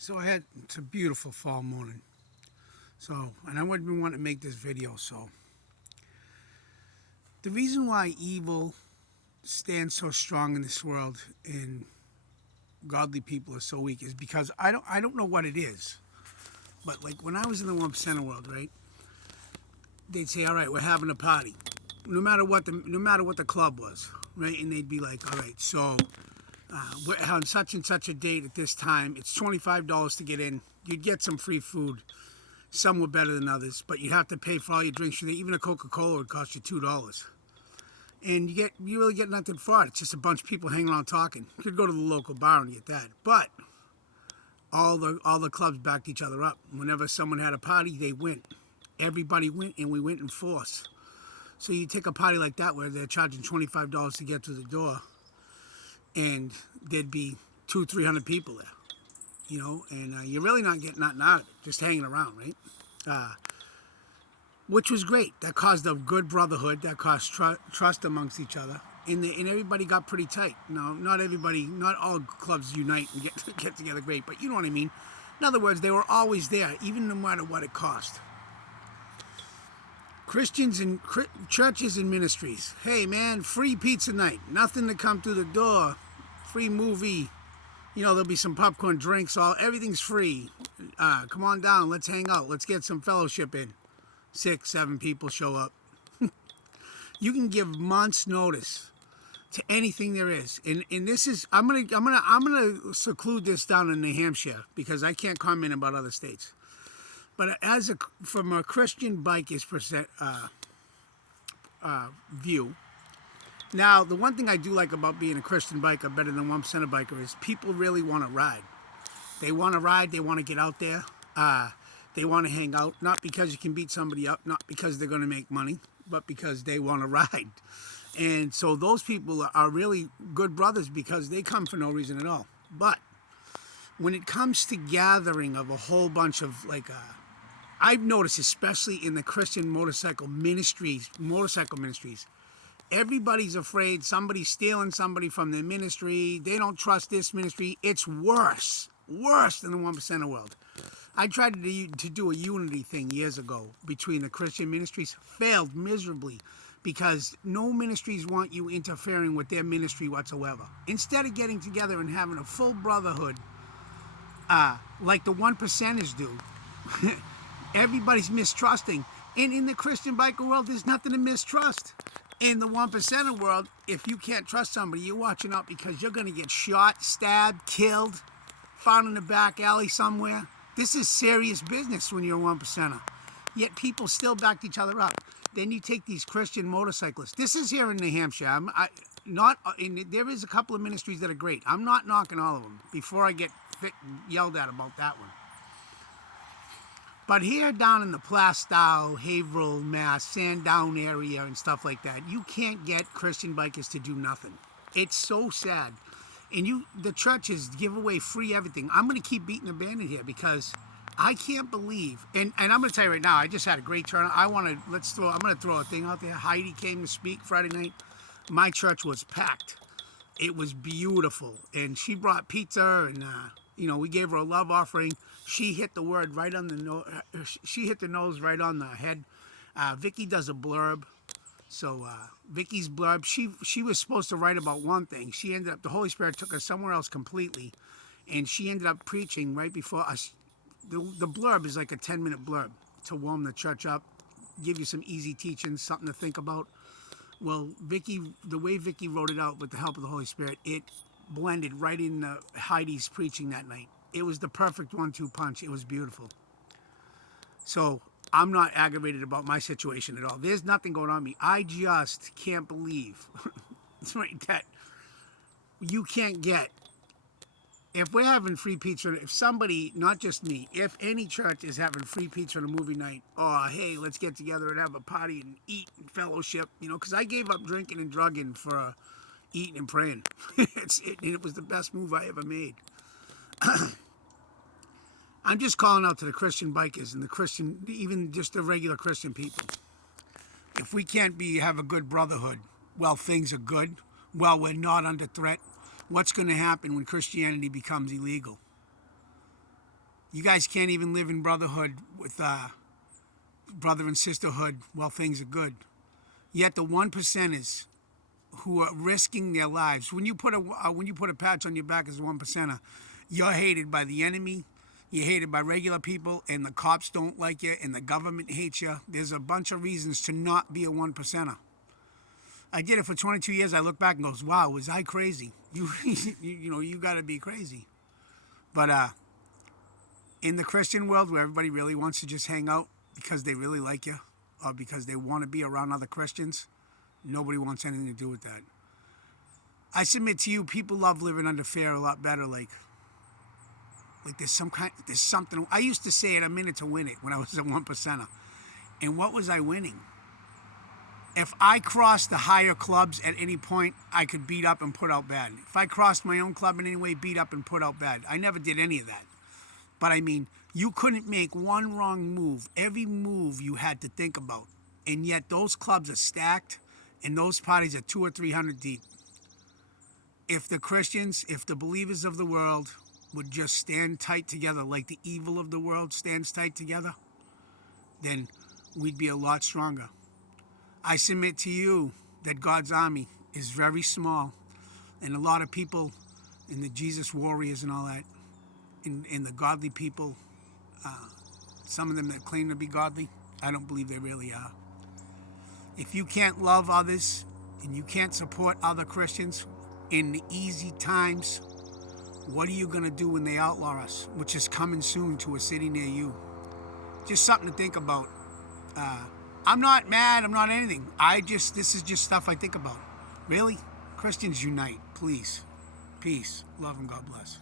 So it's a beautiful fall morning. And I wouldn't want to make this video. So, the reason why evil stands so strong in this world and godly people are so weak is because I don't know what it is. But like when I was in the 1% world, right? They'd say, "All right, we're having a party," no matter what the club was, right? And they'd be like, "All right, so we're on such and such a date at this time. It's $25 to get in. You'd get some free food. Some were better than others, but you'd have to pay for all your drinks. Even a Coca-Cola would cost you $2. And you really get nothing for it. It's just a bunch of people hanging around talking. You could go to the local bar and get that. But all the clubs backed each other up. Whenever someone had a party, they went. Everybody went, and we went in force. So you take a party like that where they're charging $25 to get to the door, and there'd be 200-300 people there, and you're really not getting nothing out of it, just hanging around, right? Which was great. That caused a good brotherhood. That caused trust amongst each other, and everybody got pretty tight. Now, not all clubs unite and get together great, but you know what I mean. In other words, they were always there, even no matter what it cost. Christians and churches and ministries. Hey, man, free pizza night. Nothing to come through the door. Free movie. There'll be some popcorn, drinks, everything's free. Come on down. Let's hang out. Let's get some fellowship in. 6, 7 people show up. You can give months' notice to anything there is, and this is I'm gonna seclude this down in New Hampshire because I can't comment about other states. But from a Christian biker's view, now the one thing I do like about being a Christian biker better than 1% biker is people really want to ride. They want to ride. They want to get out there. They want to hang out, not because you can beat somebody up, not because they're going to make money, but because they want to ride. And so those people are really good brothers because they come for no reason at all. But when it comes to gathering of a whole bunch of I've noticed, especially in the Christian motorcycle ministries, everybody's afraid somebody's stealing somebody from their ministry. They don't trust this ministry. It's worse than the 1% world. I tried to do a unity thing years ago between the Christian ministries, failed miserably because no ministries want you interfering with their ministry whatsoever. Instead of getting together and having a full brotherhood, like the 1%ers do, everybody's mistrusting. And in the Christian biker world, there's nothing to mistrust. In the 1% world, if you can't trust somebody, you're watching out because you're going to get shot, stabbed, killed, found in the back alley somewhere. This is serious business when you're a 1%er. Yet people still backed each other up. Then you take these Christian motorcyclists. This is here in New Hampshire. There is a couple of ministries that are great. I'm not knocking all of them before I get yelled at about that one. But here down in the Plaistow, Haverhill, Mass, Sandown area and stuff like that, you can't get Christian bikers to do nothing. It's so sad. And the churches give away free everything. I'm going to keep beating the bandit here because I can't believe, and I'm going to tell you right now, I just had a great turnout. I'm going to throw a thing out there. Heidi came to speak Friday night. My church was packed. It was beautiful. And she brought pizza and, we gave her a love offering. She hit the word right on the nose. She hit the nose right on the head. Vicky does a blurb. So Vicky's blurb, she was supposed to write about one thing. The Holy Spirit took her somewhere else completely. And she ended up preaching right before us. The blurb is like a 10-minute blurb to warm the church up, give you some easy teachings, something to think about. Well, the way Vicky wrote it out with the help of the Holy Spirit, it blended right in Heidi's preaching that night. It was the perfect 1-2 punch. It was beautiful. So I'm not aggravated about my situation at all. There's nothing going on me. I just can't believe that you can't get. If we're having free pizza, if somebody, not just me, if any church is having free pizza on a movie night, hey, let's get together and have a party and eat and fellowship, because I gave up drinking and drugging for eating and praying. It was the best move I ever made. I'm just calling out to the Christian bikers and even just the regular Christian people. If we can't have a good brotherhood, things are good, we're not under threat, what's going to happen when Christianity becomes illegal? You guys can't even live in brotherhood with brother and sisterhood while things are good. Yet the 1%ers who are risking their lives, when you put a patch on your back as a 1%er, you're hated by the enemy, you're hated by regular people, and the cops don't like you, and the government hates you. There's a bunch of reasons to not be a 1%er. I did it for 22 years. I look back and goes, wow, was I crazy? You got to be crazy. But in the Christian world, where everybody really wants to just hang out because they really like you or because they want to be around other Christians, nobody wants anything to do with that. I submit to you, people love living under fear a lot better. Like there's something. I used to say it a minute to win it when I was a 1%er. And what was I winning? If I crossed the higher clubs at any point, I could beat up and put out bad. If I crossed my own club in any way, beat up and put out bad. I never did any of that. But I mean, you couldn't make one wrong move. Every move you had to think about. And yet those clubs are stacked and those parties are 200 or 300 deep. If the Christians, if the believers of the world would just stand tight together like the evil of the world stands tight together, then we'd be a lot stronger. I submit to you that God's army is very small, and a lot of people, and the Jesus warriors and all that, and the godly people, some of them that claim to be godly, I don't believe they really are. If you can't love others and you can't support other Christians in the easy times, what are you going to do when they outlaw us, which is coming soon to a city near you? Just something to think about. I'm not mad. I'm not anything. This is just stuff I think about. Really? Christians unite, please. Peace, love, and God bless.